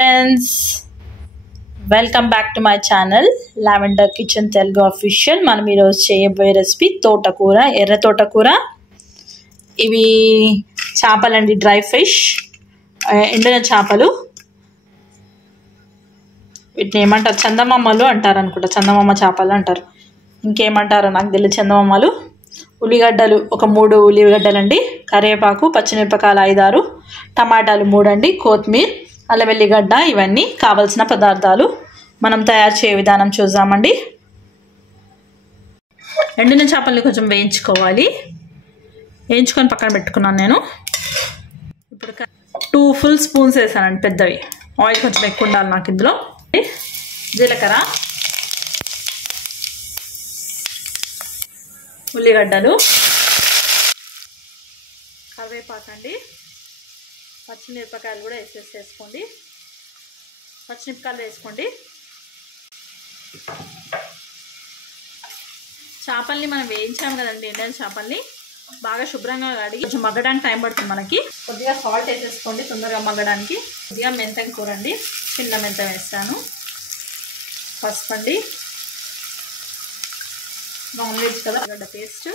Friends, welcome back to my channel lavender kitchen Telugu official. మనం ఈరోజు చేయబోయే రెసిపీ తోటకూర, ఎర్ర తోటకూర. ఇవి చేపలండి, డ్రై ఫిష్, ఎండిన చేపలు. వీటిని ఏమంటారు, చందమామలు అంటారు అనుకుంటా, చందమామ చేపలు అంటారు, ఇంకేమంటారో నాకు తెలియదు. చందమామలు. ఉల్లిగడ్డలు ఒక 3 ఉల్లిగడ్డలండి, కరివేపాకు, పచ్చిమిరపకాయలు 5-6, టమాటాలు 3 అండి, కొత్తిమీర, అల్లం వెల్లిగడ్డ. ఇవన్నీ కావలసిన పదార్థాలు. మనం తయారు చేయ విధానం చూద్దామండి. ఎండిన చేపల్ని కొంచెం వేయించుకోవాలి. వేయించుకొని పక్కన పెట్టుకున్నాను నేను. ఇప్పుడు 2 ఫుల్ స్పూన్స్ వేసానండి, పెద్దవి. ఆయిల్ కొంచెం ఎక్కువ ఉండాలి నాకు ఇందులో. జీలకర్ర, ఉల్లిగడ్డలు, కరివేపాకు అండి, పచ్చిమిరపకాయలు కూడా వేసుకోండి. పచ్చిమిరపకాయలు వేసుకోండి. చేపల్ని మనం వేయించాము కదండి, ఎండిన చేపల్ని బాగా శుభ్రంగా కడిగి కొంచెం మగ్గడానికి టైం పడుతుంది మనకి. కొద్దిగా సాల్ట్ వేసేసుకోండి తొందరగా మగ్గడానికి. కొద్దిగా మెంతం కూర అండి, చిన్న మెంతం వేస్తాను. పసుపు అండి, నాన్ వెజ్ కదా, గడ్డ పేస్ట్,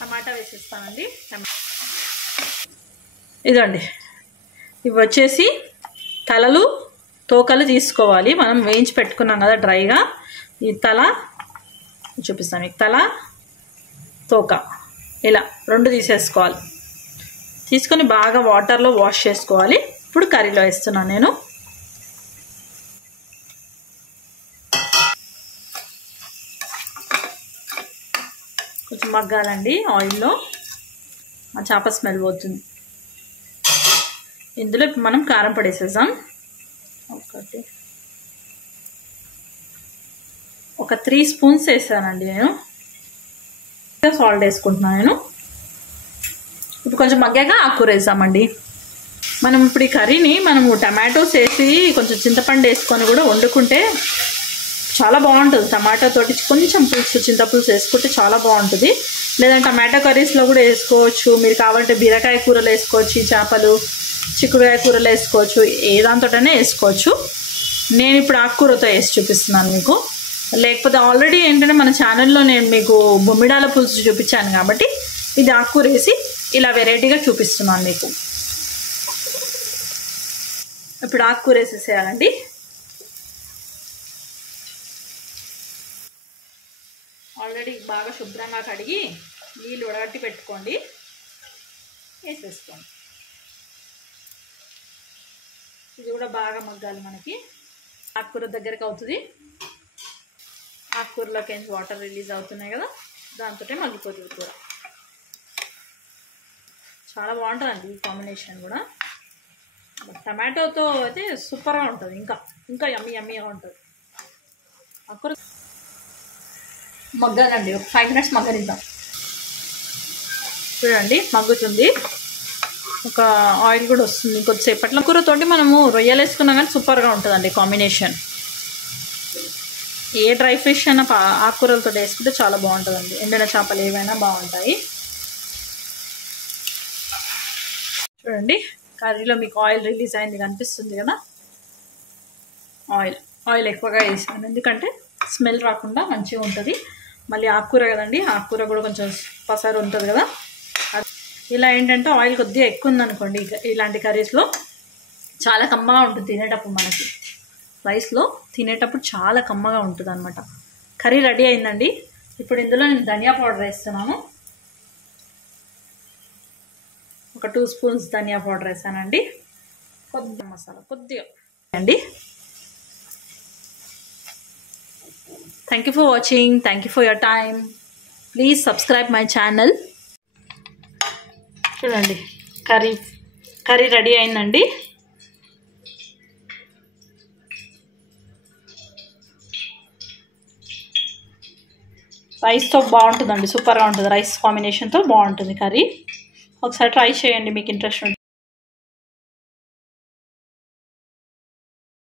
టమాటా వేసేస్తానండి. ఇదండి, ఇవి వచ్చేసి తలలు తోకలు తీసుకోవాలి. మనం వేయించి పెట్టుకున్నాం కదా డ్రైగా. ఈ తల చూపిస్తాను మీకు, తల తోక ఇలా 2 తీసేసుకోవాలి. తీసుకొని బాగా వాటర్లో వాష్ చేసుకోవాలి. ఇప్పుడు కర్రీలో వేస్తున్నాను నేను. కొంచెం మగ్గాలండి ఆయిల్లో, ఆ చేప స్మెల్ పోతుంది. ఇందులో మనం కారం పొడి వేసేద్దాం. ఒక 3 స్పూన్స్ వేసానండి నేను. సాల్ట్ వేసుకుంటున్నాను నేను. ఇప్పుడు కొంచెం మగ్గాక ఆకుకూర వేసామండి. మనం ఇప్పుడు ఈ కర్రీని మనము టమాటోస్ వేసి కొంచెం చింతపండు వేసుకొని కూడా వండుకుంటే చాలా బాగుంటుంది. టమాటోతోటి కొంచెం పులుసు, చింతపులుసు వేసుకుంటే చాలా బాగుంటుంది. లేదంటే టమాటో కర్రీస్లో కూడా వేసుకోవచ్చు. మీరు కావాలంటే బీరకాయ కూరలు వేసుకోవచ్చు, ఈ చేపలు, చిక్కుడుకాయ కూరలు వేసుకోవచ్చు, ఏ దాంతోటైనా వేసుకోవచ్చు. నేను ఇప్పుడు ఆకుకూరతో వేసి చూపిస్తున్నాను మీకు. లేకపోతే ఆల్రెడీ ఏంటంటే మన ఛానల్లో నేను మీకు బొమ్మిడాల పులుసు చూపించాను కాబట్టి ఇది ఆకుకూర వేసి ఇలా వెరైటీగా చూపిస్తున్నాను మీకు. ఇప్పుడు ఆకుకూర వేసేసేయాలండి. ఆల్రెడీ బాగా శుభ్రంగా కడిగి నీళ్ళు ఉడగట్టి పెట్టుకోండి, వేసేసుకోండి. ఇది కూడా బాగా మగ్గాలి మనకి. ఆకుకూర దగ్గరకు అవుతుంది. ఆకుకూరలోకి వాటర్ రిలీజ్ అవుతున్నాయి కదా, దాంతో మగ్గిపోతుంది కూర. చాలా బాగుంటుందండి ఈ కాంబినేషన్ కూడా. టమాటోతో అయితే సూపర్గా ఉంటుంది, ఇంకా యమ్మీగా ఉంటుంది. ఆకుకూర మగ్గాలండి, ఒక 5 మినిట్స్ మగ్గనిద్దాం. చూడండి మగ్గుతుంది, ఒక ఆయిల్ కూడా వస్తుంది కొద్దిసేపట్లో. కూరతోటి మనము రొయ్యలు వేసుకున్నా కానీ సూపర్గా ఉంటుందండి కాంబినేషన్. ఏ డ్రై ఫిష్ అయినా ఆకుకూరలతో వేసుకుంటే చాలా బాగుంటుందండి. ఎండిన చేపలు ఏవైనా బాగుంటాయి. చూడండి కర్రీలో మీకు ఆయిల్ రిలీజ్ అయింది కనిపిస్తుంది కదా. ఆయిల్ ఎక్కువగా వేసాను, ఎందుకంటే స్మెల్ రాకుండా మంచిగా ఉంటుంది. మళ్ళీ ఆకుకూర కదండి, ఆకుకూర కూడా కొంచెం పసరు ఉంటుంది కదా. ఇలా ఏంటంటే ఆయిల్ కొద్దిగా ఎక్కువ ఉందనుకోండి, ఇలాంటి కర్రీస్లో చాలా కమ్మగా ఉంటుంది తినేటప్పుడు. మనకి రైస్లో తినేటప్పుడు చాలా కమ్మగా ఉంటుంది అనమాట. కర్రీ రెడీ అయిందండి. ఇప్పుడు ఇందులో నేను ధనియా పౌడర్ వేస్తున్నాను. ఒక 2 స్పూన్స్ ధనియా పౌడర్ వేసానండి. కొద్దిగా మసాలా కొద్దిగా అండి. Thank you for watching. Thank you for your time. Please subscribe my channel. చూడండి కర్రీ రెడీ అయిందండి. రైస్తో బాగుంటుందండి, సూపర్గా ఉంటుంది. రైస్ కాంబినేషన్తో బాగుంటుంది కర్రీ. ఒకసారి ట్రై చేయండి మీకు ఇంట్రెస్ట్ ఉంటే.